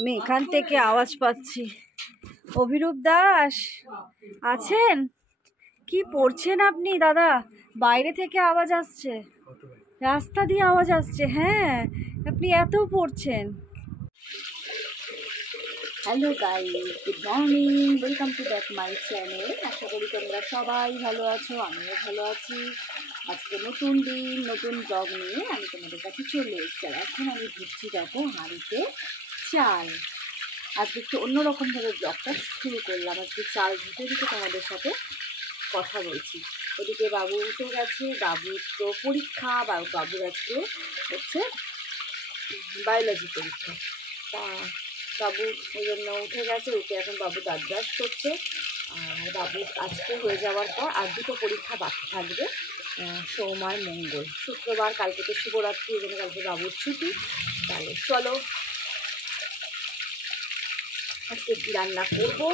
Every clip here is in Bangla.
আমি এখান থেকে আওয়াজ পাচ্ছি। অভিরূপ দাস আছেন? কি পড়ছেন আপনি দাদা? বাইরে থেকে আওয়াজ আসছে, রাস্তা দিয়ে আওয়াজ আসছে। হ্যাঁ, আপনি এত পড়ছেন। Hello guys, good morning, welcome to back my channel. আশা করি তোমরা সবাই ভালো আছো, আমিও ভালো আছি। আজকে নতুন দিন, নতুন ব্লগ নিয়ে আমি তোমাদের কাছে চলে এসেছি। এখন আমি ধুচ্ছি দেখো হাঁড়িতে চাল। আজকে একটু অন্যরকমভাবে ব্লগটা শুরু করলাম। আজকে চাল ধুতে ধুতে তোমাদের সাথে কথা বলছি। ওদিকে বাবু উঠে গেছে, বাবুর তো পরীক্ষা, বাবুর আজকে হচ্ছে বায়োলজি পরীক্ষা। তা বাবু ওই জন্য উঠে গেছে, উঠে এখন বাবু দাঁত ব্রাশ করছে। আর বাবু আজকে হয়ে যাওয়ার পর আর দুটো পরীক্ষা বাকি থাকবে, সোম আর মঙ্গল। শুক্রবার কালকে তো শিবরাত্রি, এই জন্য কালকে বাবুর ছুটি। তাহলে চলো আজকে কী রান্না করবো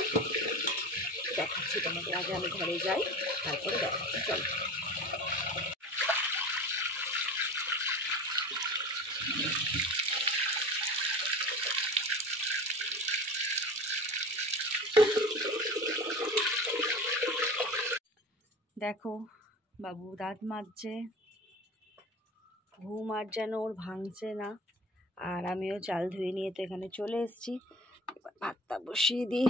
দেখাচ্ছি তোমাদের। আগে আমি ঘরে যাই, তারপরে দেখাচ্ছি। চলো। দেখো বাবু দাঁত মাজছে, ঘুম আর যেন ওর ভাঙছে না। আর আমিও চাল ধুয়ে নিয়ে তো এখানে চলে এসেছি। এবার ভাতটা বসিয়ে দিই।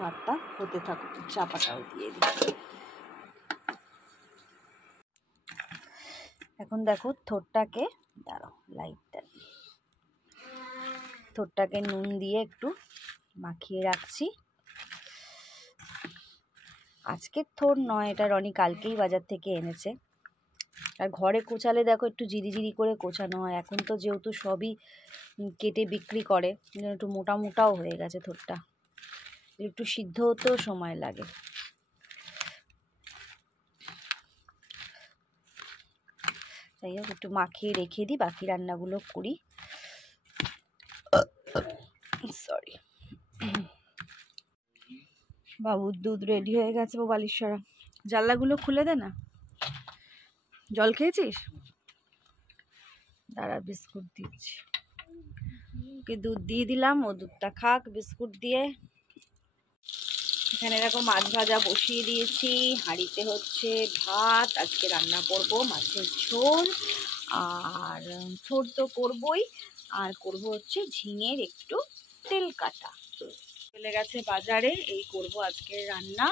ভাতটা হতে থাকুক, চাপাটাও দিয়ে দিই। এখন দেখো থোরটাকে, দাঁড়াও লাইটটা দিয়ে, থোরটাকে নুন দিয়ে একটু মাখিয়ে রাখছি। আজকের থোর নয়, এটা রনি কালকেই বাজার থেকে এনেছে। আর ঘরে কোচালে দেখো একটু জিরি করে কোচানো হয়। এখন তো যেহেতু সবই কেটে বিক্রি করে, একটু মোটা মোটাও হয়ে গেছে থোরটা, একটু সিদ্ধ হতেও সময় লাগে। যাই হোক একটু মাখিয়ে রেখে দিই, বাকি রান্নাগুলো করি। সরি। বাবুর দুধ রেডি হয়ে গেছে। বালিশ্বরা জানলাগুলো খুলে দে না। জল খেয়েছিস? দাঁড়া বিস্কুট দিচ্ছি ওকে। দুধ দিয়ে দিলাম, ও দুধটা খাক বিস্কুট দিয়ে। এখানে দেখো মাছ ভাজা বসিয়ে দিয়েছি। হাঁড়িতে হচ্ছে ভাত, আজকে রান্না করব মাছের ঝোল, আর থোর তো করবই, আর করব হচ্ছে ঝিঙের একটু তেল কাটা। চলে গেছে বাজারে, এই করব আজকে রান্না।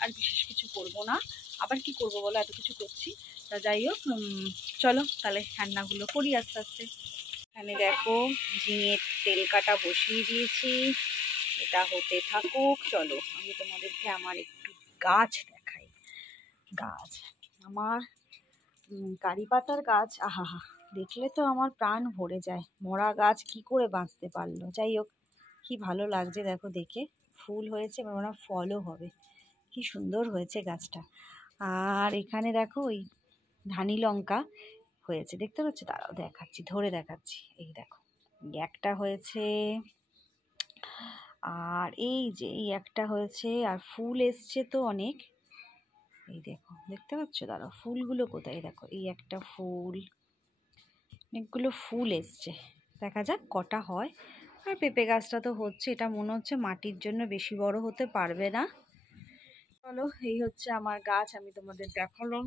আর বিশেষ কিছু করব না। আবার কি করব বলো, এত কিছু করছি। তা যাই হোক, চলো তাহলে রান্নাগুলো করি আস্তে আস্তে। এখানে দেখো ঝিঙের তেল কাটা বসিয়ে দিয়েছি, এটা হতে থাকুক। চলো আমি তোমাদেরকে আমার একটু গাছ দেখাই। গাছ আমার কারি পাতার গাছ, আহা দেখলে তো আমার প্রাণ ভরে যায়। মরা গাছ কি করে বাঁচতে পারলো। যাই হোক কি ভালো লাগছে দেখো দেখে। ফুল হয়েছে, এবার ওরা ফলও হবে। কি সুন্দর হয়েছে গাছটা। আর এখানে দেখো ওই ধানি লঙ্কা হয়েছে, দেখতে পাচ্ছ? দাঁড়াও দেখাচ্ছি, ধরে দেখাচ্ছি। এই দেখো একটা হয়েছে, আর এই যে এই একটা হয়েছে, আর ফুল এসছে তো অনেক। এই দেখো দেখতে পাচ্ছ? দাঁড়াও ফুলগুলো কোথায়, দেখো এই একটা ফুল, অনেকগুলো ফুল এসছে। দেখা যাক কটা হয়। আর পেঁপে গাছটা তো হচ্ছে, এটা মনে হচ্ছে মাটির জন্য বেশি বড় হতে পারবে না। চলো এই হচ্ছে আমার গাছ, আমি তোমাদের দেখালাম।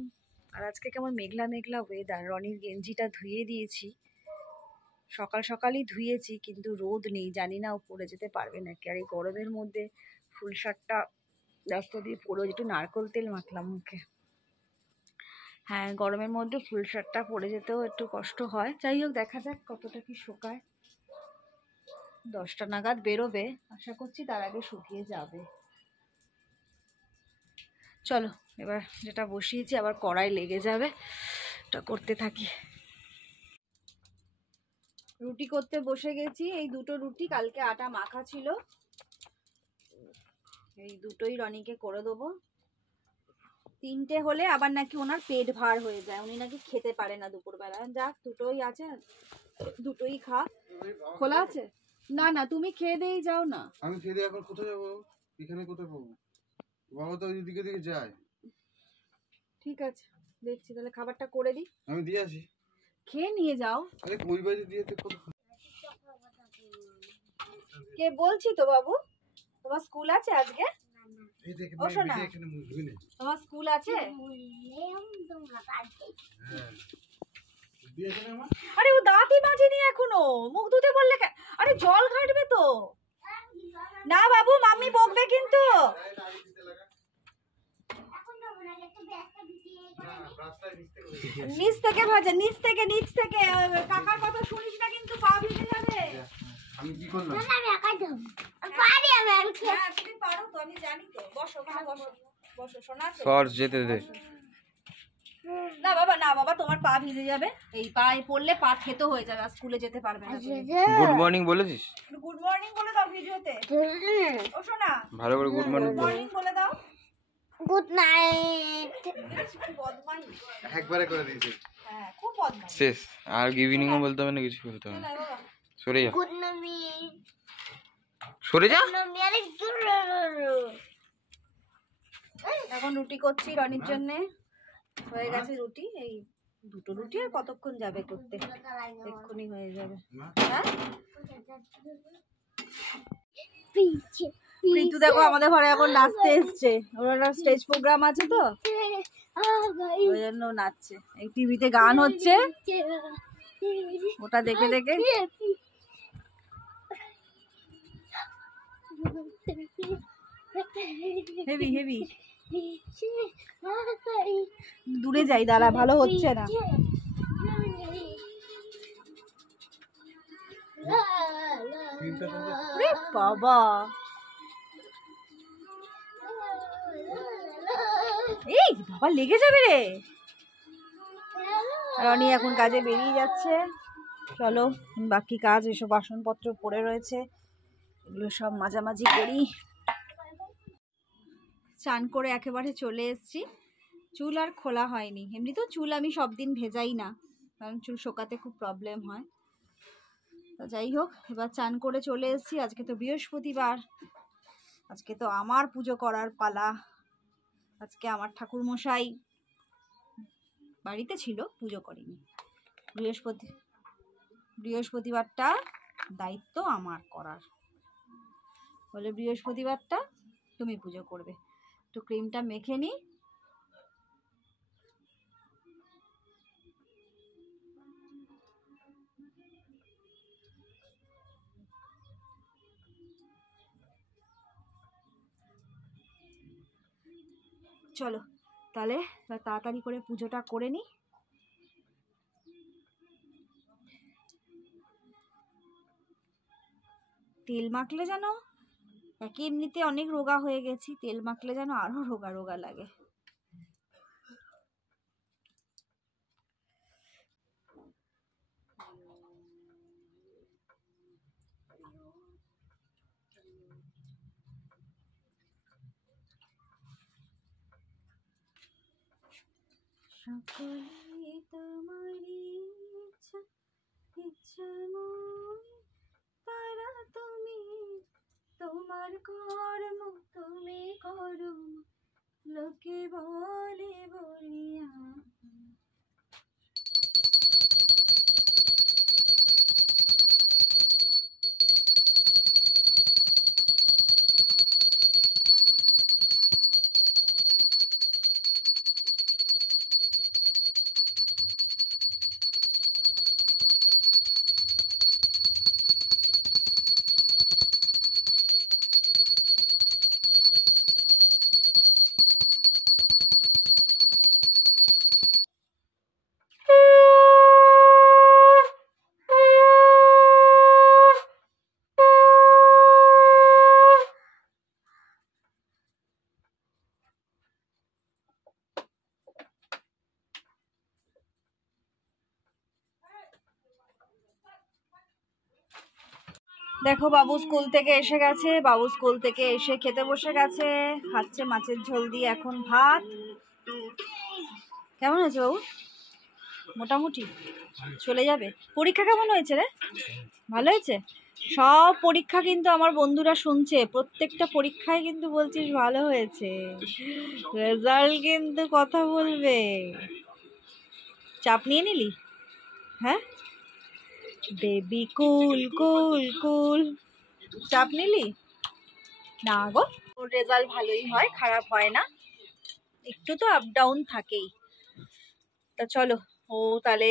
আর আজকে কেমন মেঘলা মেঘলা ওয়েদার। রনির গেঞ্জিটা ধুয়ে দিয়েছি, সকাল সকালই ধুয়েছি, কিন্তু রোদ নেই, জানি না ও পরে যেতে পারবে নাকি। আর এই গরমের মধ্যে ফুল শার্টটা রাস্তা দিয়ে পরে, একটু নারকেল তেল মাখলাম মুখে। হ্যাঁ গরমের মধ্যে ফুল শার্টটা পরে যেতেও একটু কষ্ট হয়। যাই হোক দেখা যাক কতটা কি শুকায়। 10টা নাগাদ বেরোবে, আশা করছি তার আগে শুকিয়ে যাবে। চলো এবার যেটা বসিয়েছি আবার কড়াই লেগে যাবে, এটা করতে থাকি। রুটি করতে বসে গেছি। এই দুটো রুটি কালকে আটা মাখা ছিল, এই দুটোই রনিকে করে দেবো। 3টে হলে আবার নাকি ওনার পেট ভার হয়ে যায়, উনি নাকি খেতে পারে না দুপুরবেলা। যাক দুটোই আছে, দুটোই খা। খোলা আছে? না না তুমি খেয়ে দেই যাও না। আমি খেয়ে দিয়ে এখন কোথায় যাবো? এখানে কোথায় পাবো? বাবা তো ওইদিকে দিকে যায়। ঠিক আছে দেখছি, তাহলে খাবারটা করে দিই। আমি দিয়ে আসি। খেয়ে নিয়ে যাও। আরে ওই বাড়ি দিয়ে তো কে বলছি তো বাবু, তোমার স্কুল আছে আজকে? এই দেখে ও শোনা, এখানে মুভি নেই। তোমার স্কুল আছে? হ্যাঁ দিয়েছে না মা? আরে ও দাঁতই মাজেনি এখনো, মুখ ধুতে বললে কেন? আরে জল ঘাটবে তো। না বাবু, মাম্মি বকবে কিন্তু। নিচ থেকে ভাজা, নিচ থেকে কাকার কথা শুনিস না কিন্তু, পা ভিজে যাবে। আমি কি করলাম? হ্যাঁ তুমি পারো তো, আমি জানি তো। বসো মা, বসো বসো শোনা। সর যেতে দে। না বাবা, না বাবা, তোমার পা ভিজে যাবে। এই পায়ে পড়লে পা থেতো হয়ে যাবে, আর স্কুলে যেতে পারবে না। গুড মর্নিং বলেছিস? গুড মর্নিং বলে দাও ভিডিওতে। ও শোনা, ভালো করে গুড মর্নিং বল। মর্নিং বলে দাও। Good night. খুব বদমাইশ। একবারে করে দিয়েছি। হ্যাঁ খুব বদমাইশ। শেষ। আর গুড ইভিনিংও বলতে হবে না, কিছু বলতে হবে না। সরে যা, গুড নাইট। সরে যা। এখন রুটি করছি রনির জন্য। হয়ে গেছে রুটি, এই দুটো রুটি আর কতক্ষণ যাবে করতে, এক্ষুনি হয়ে যাবে। হ্যাঁ প্রীতু দেখো আমাদের ঘরে এখন নাচতে এসছে, ওর একটা স্টেজ প্রোগ্রাম আছে তো, ওই জন্য নাচছে। এই টিভিতে গান হচ্ছে, ওটা দেখে দেখে। Heavy heavy. দূরে যাই, দাঁড়া, ভালো হচ্ছে না। রে বাবা, এই বাবা লেগে যাবে রে। রনি এখন কাজে বেরিয়ে যাচ্ছে। চলো বাকি কাজ, এসব বাসনপত্র পড়ে রয়েছে, এগুলো সব মাঝামাঝি করি। চান করে একেবারে চলে এসেছি। চুল আর খোলা হয়নি, এমনি তো চুল আমি সব দিন ভেজাই না, কারণ চুল শোকাতে খুব প্রবলেম হয়। তো যাই হোক, এবার চান করে চলে এসেছি। আজকে তো বৃহস্পতিবার, আজকে তো আমার পুজো করার পালা। আজকে আমার ঠাকুরমশাই বাড়িতে ছিল, পুজো করিনি। বৃহস্পতিবারটা দায়িত্ব আমার করার, বলে বৃহস্পতিবারটা তুমি পুজো করবে। একটু ক্রিমটা মেখে নিই। চলো তাহলে তাড়াতাড়ি করে পুজোটা করে নিই। তেল মাখলে যেন, এমনিতে অনেক রোগা হয়ে গেছি, তেল মাখলে যেন আরো রোগা রোগা লাগে। সকলে তোমারই ইচ্ছা, ইচ্ছাময় তারা তুমি, তোমার কর্ম তুমি করো, লোকে বলে বলিয়া। দেখো বাবু স্কুল থেকে এসে গেছে, বাবু স্কুল থেকে এসে খেতে বসে গেছে, খাচ্ছে মাছের ঝোল দিয়ে এখন ভাত। কেমন হয়েছে বাবু? মোটামুটি চলে যাবে। পরীক্ষা কেমন হয়েছে রে? ভালো হয়েছে? সব পরীক্ষা কিন্তু আমার বন্ধুরা শুনছে, প্রত্যেকটা পরীক্ষায় কিন্তু বলছিস ভালো হয়েছে, রেজাল্ট কিন্তু কথা বলবে। চাপ নিয়ে নিলি? হ্যাঁ বেবি, কুল কুল কুল, চাপ নিলি না গো? ওর রেজাল্ট ভালোই হয়, খারাপ হয় না, একটু তো আপ ডাউন থাকেই। তা চলো, ও তাহলে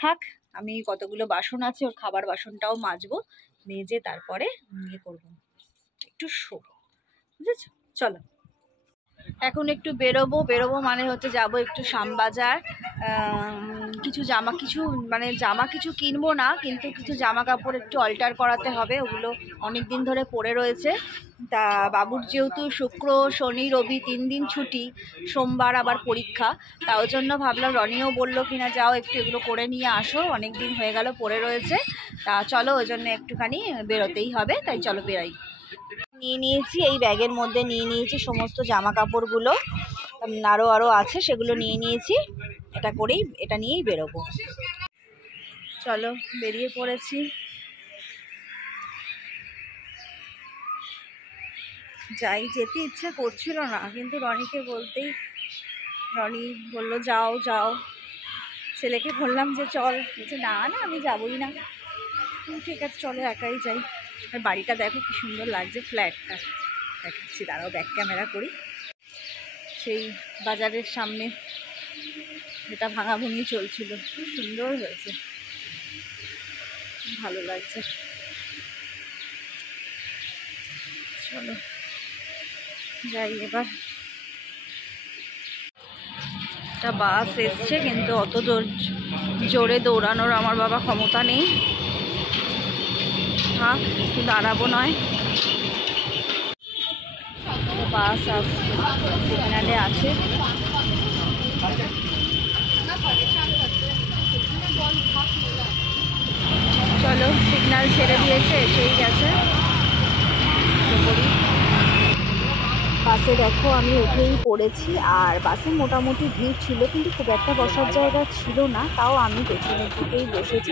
খাক, আমি কতগুলো বাসন আছে ওর খাবার বাসনটাও মাজবো, মেজে তারপরে ইয়ে করবো, একটু শোবো, বুঝেছো? চলো এখন একটু বেরোবো মানে হচ্ছে যাব একটু শ্যামবাজার, কিছু জামা কিছু কিনবো না, কিন্তু কিছু জামা কাপড় একটু অল্টার করাতে হবে, ওগুলো অনেক দিন ধরে পড়ে রয়েছে। তা বাবুর যেহেতু শুক্র শনি রবি 3 দিন ছুটি, সোমবার আবার পরীক্ষা, তা ওই জন্য ভাবলাম, রনিও বললো কিনা যাও একটু এগুলো করে নিয়ে আসো, অনেক দিন হয়ে গেল পড়ে রয়েছে। তা চলো ওই জন্য একটুখানি বেরোতেই হবে, তাই চলো বেরাই। নিয়ে নিয়েছি, এই ব্যাগের মধ্যে নিয়ে নিয়েছি সমস্ত জামা কাপড়গুলো, আরও আছে সেগুলো নিয়ে নিয়েছি, এটা নিয়েই বেরোবো। চলো বেরিয়ে পড়েছি, যাই, যেতে ইচ্ছা করছিল না, কিন্তু রনিকে বলতেই রনি বললো যাও যাও, ছেলেকে বললাম যে চল, বলছে না না আমি যাবই না। ঠিক আছে চলো একাই যাই। আর বাড়িটা দেখো কি সুন্দর লাগছে, ফ্ল্যাটটা দেখাচ্ছি, দাঁড়াও ব্যাক ক্যামেরা করি। সেই বাজারের সামনে যেটা ভাঙাভুঙি চলছিল, খুব সুন্দর হয়েছে, ভালো লাগছে। চলো যাই এবার। একটা বাস এসছে, কিন্তু অত জোরে দৌড়ানোর আমার বাবা ক্ষমতা নেই, থাক একটু দাঁড়াবো নয়। বাস আসছে, সিগনালে আছে, চলো সিগন্যাল ছেড়ে দিয়েছে, এসেই গেছে। বাসে দেখো আমি উঠেই পড়েছি, আর বাসে মোটামুটি ভিড় ছিল, কিন্তু খুব একটা বসার জায়গা ছিল না, তাও আমি পেছনের দিকেই বসেছি,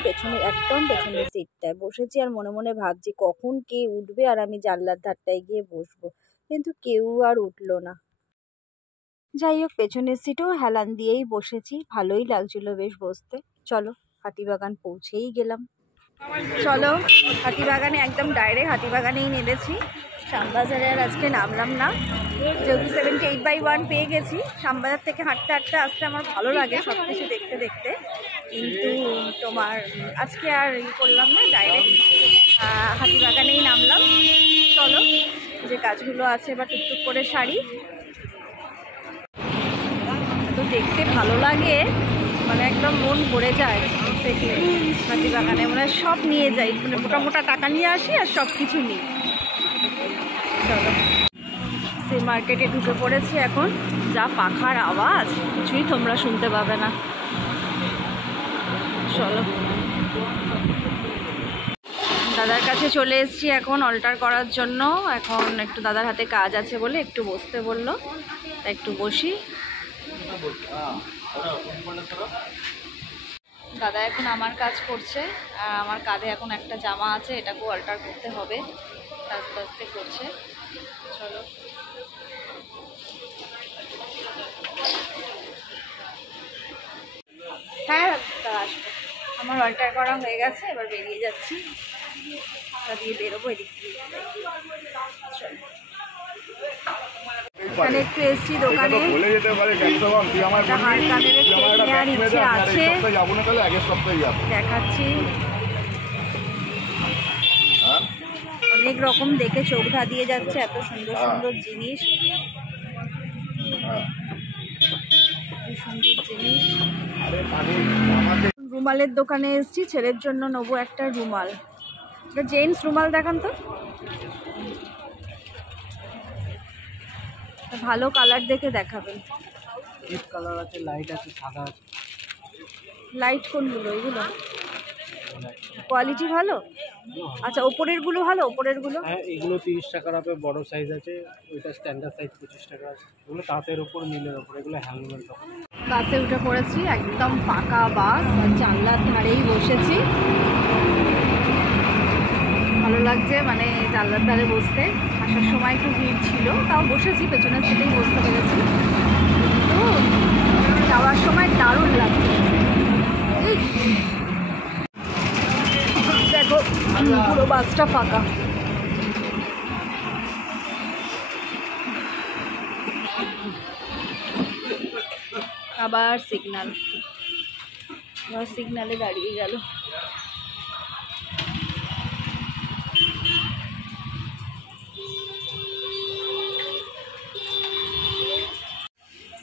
একদম পেছনের সিটটায় বসেছি, আর মনে মনে ভাবছি কখন কে উঠবে আর আমি জানলার ধারটায় গিয়ে বসবো, কিন্তু কেউ আর উঠলো না। যাই হোক, পেছনের সিটেও হেলান দিয়েই বসেছি, ভালোই লাগছিল বেশ বসতে। চলো হাতিবাগান পৌঁছেই গেলাম। চলো হাতিবাগানে, একদম ডাইরেক্ট হাতিবাগানেই নেমেছি, শ্যামবাজারে আর আজকে নামলাম না, যেহেতু 78/1 পেয়ে গেছি। শ্যামবাজার থেকে হাঁটতে হাঁটতে আসতে আমার ভালো লাগে সব কিছু দেখতে দেখতে, কিন্তু তোমার আজকে আর করলাম না, ডাইরেক্ট হাতিবাগানেই নামলাম। চলো যে কাজগুলো আছে বা টুকটুক করে সারি, তো দেখতে ভালো লাগে, মানে একদম মন ভরে যায় দেখলে। হাতিবাগানে মানে সব নিয়ে যাই, মানে মোটা মোটা টাকা নিয়ে আসি আর সব কিছু নিই। চলো সেই মার্কেটে ঢুকে পড়েছি এখন, যা পাখার আওয়াজ কিছুই তোমরা শুনতে পাবে না। চলো দাদার কাছে চলে এসেছি এখন অল্টার করার জন্য, এখন একটু দাদার হাতে কাজ আছে বলে একটু বসতে বললো, একটু বসি। দাদা এখন আমার কাজ করছে, আমার কাঁধে এখন একটা জামা আছে, এটাকেও অল্টার করতে হবে, আস্তে আস্তে করছে। চলো হ্যাঁ দাদা আসবো, আমার অল্টার করা হয়ে গেছে, এবার বেরিয়ে যাচ্ছি, দিয়ে বেরোবো এদিক দিয়ে। এখানে একটু এসছি দোকানে, হার কানের সেট নেওয়ার ইচ্ছে আছে, দেখাচ্ছি। অনেক রকম দেখে চোখ ধাঁধিয়ে যাচ্ছে, এত সুন্দর সুন্দর জিনিস, সুন্দর জিনিস। রুমালের দোকানে এসছি, ছেলের জন্য নেবো একটা রুমাল, জেন্টস রুমাল দেখান তো, ভালো কালার দেখে দেখাবেন। কালার আছে, লাইট আছে, সাদা আছে। লাইট কোনগুলো? এগুলো কোয়ালিটি ভালো? আচ্ছা ওপরের গুলো ভালো? ওপরের গুলো হ্যাঁ, এগুলো 30 টাকার হবে, বড় সাইজ আছে, ওইটা স্ট্যান্ডার্ড সাইজ 25 টাকা আছে, এগুলো তাঁতের ওপর মিলের ওপর, এগুলো হ্যান্ডলুমের। বাসে উঠে পড়েছি, একদম ফাঁকা বাস, আর জানলার ধারেই বসেছি। ভালো লাগছে, মানে জানলার ধারে বসতে। আসার সময় একটু ভিড় ছিল, তাও বসেছি, পেছনের সিটেই বসতে পেরেছি। তো যাওয়ার সময় দারুণ লাগছে। ইস, দেখো পুরো বাসটা ফাঁকা। আবার সিগন্যাল, আবার সিগন্যালে দাঁড়িয়ে গেল।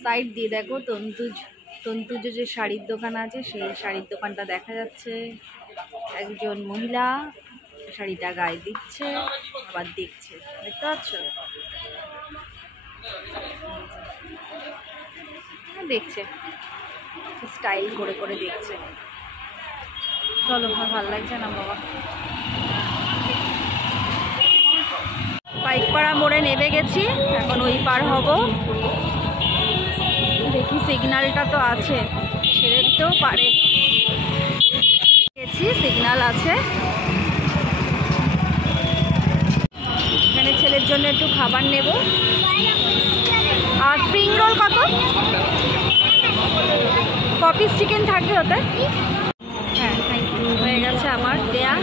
সাইড দিয়ে দেখো তন্তুজ যে শাড়ির দোকান আছে, সেই শাড়ির দোকানটা দেখা যাচ্ছে। একজন মহিলা শাড়িটা গায়ে দিচ্ছে, আবার দেখছে, দেখতে পাচ্ছ? দেখছে, স্টাইল করে করে দেখছে। চলো, আমার ভালো লাগছে না বাবা। পাইকপাড়া মোড়ে নেমে গেছি, এখন ওই পার হব। দেখি সিগন্যালটা তো আছে, ছেড়ে দিতেও পারে। গেছি, সিগন্যাল আছে। এখানে ছেলের জন্য একটু খাবার নেব। আর স্প্রিং রোল কত? কপিস চিকেন থাকবে ওতে? হ্যাঁ, থ্যাংক ইউ। হয়ে গেছে আমার দেয়া,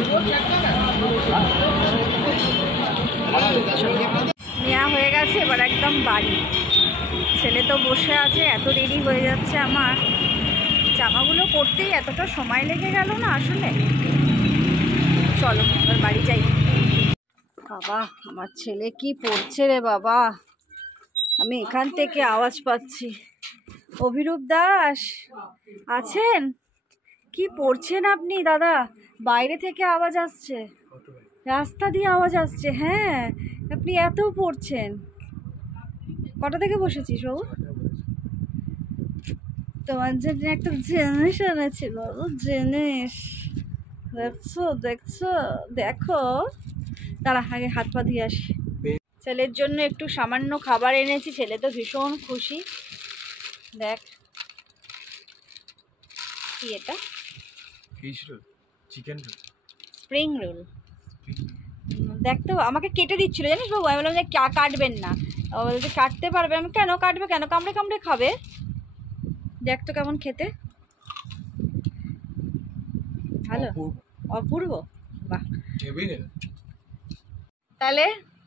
নেওয়া হয়ে গেছে। এবার একদম বাড়ি। ছেলে তো বসে আছে, এত দেরি হয়ে যাচ্ছে আমার। জামাগুলো পরতেই এতটা সময় লেগে গেল না আসলে। চলো এবার বাড়ি যাই। বাবা, আমার ছেলে কি পড়ছে রে বাবা, আমি এখান থেকে আওয়াজ পাচ্ছি। অভিরূপ দাস আছেন? কি পড়ছেন আপনি দাদা? বাইরে থেকে আওয়াজ আসছে, রাস্তা দিয়ে আওয়াজ আসছে। হ্যাঁ, আপনি এত পড়ছেন। কটা থেকে বসেছিস বাবু? তোমার জন্য একটা জিনিস এনেছি বাবু, জিনিস। দেখছো দেখছো, দেখো। দাঁড়া, আগে হাত পা ধুয়ে আসি। ছেলের জন্য একটু সামান্য খাবার এনেছি, ছেলে তো ভীষণ খুশি। দেখ কি এটা, চিকেন রোল, স্প্রিং রোল। দেখ তো, আমাকে কেটে দিচ্ছিল জানিস বাবু। আমি বললাম যে কাটবেন না, ও বলছে কাটতে পারবে। আমি কেন কাটবে, কেন কামড়ে কামড়ে খাবে। দেখ তো কেমন খেতে, ভালো, অপূর্ব, বাহ। তাহলে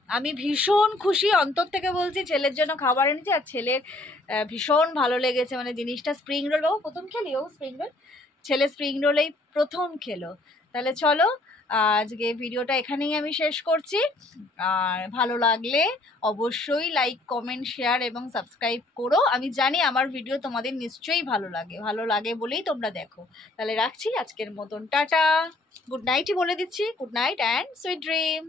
আমি ভীষণ খুশি, অন্তর থেকে বলছি। ছেলের জন্য খাবার এনেছি, আর ছেলের ভীষণ ভালো লেগেছে, মানে জিনিসটা। স্প্রিং রোল বাবু প্রথম খেলি, ও স্প্রিং রোল, ছেলে স্প্রিং রোলেই প্রথম খেলো। তাহলে চলো, আজকে ভিডিওটা এখানেই আমি শেষ করছি। আর ভালো লাগলে অবশ্যই লাইক, কমেন্ট, শেয়ার এবং সাবস্ক্রাইব করো। আমি জানি আমার ভিডিও তোমাদের নিশ্চয়ই ভালো লাগে বলেই তোমরা দেখো। তাহলে রাখছি আজকের মতন, টাটা, গুড নাইটই বলে দিচ্ছি। Good night and sweet dream.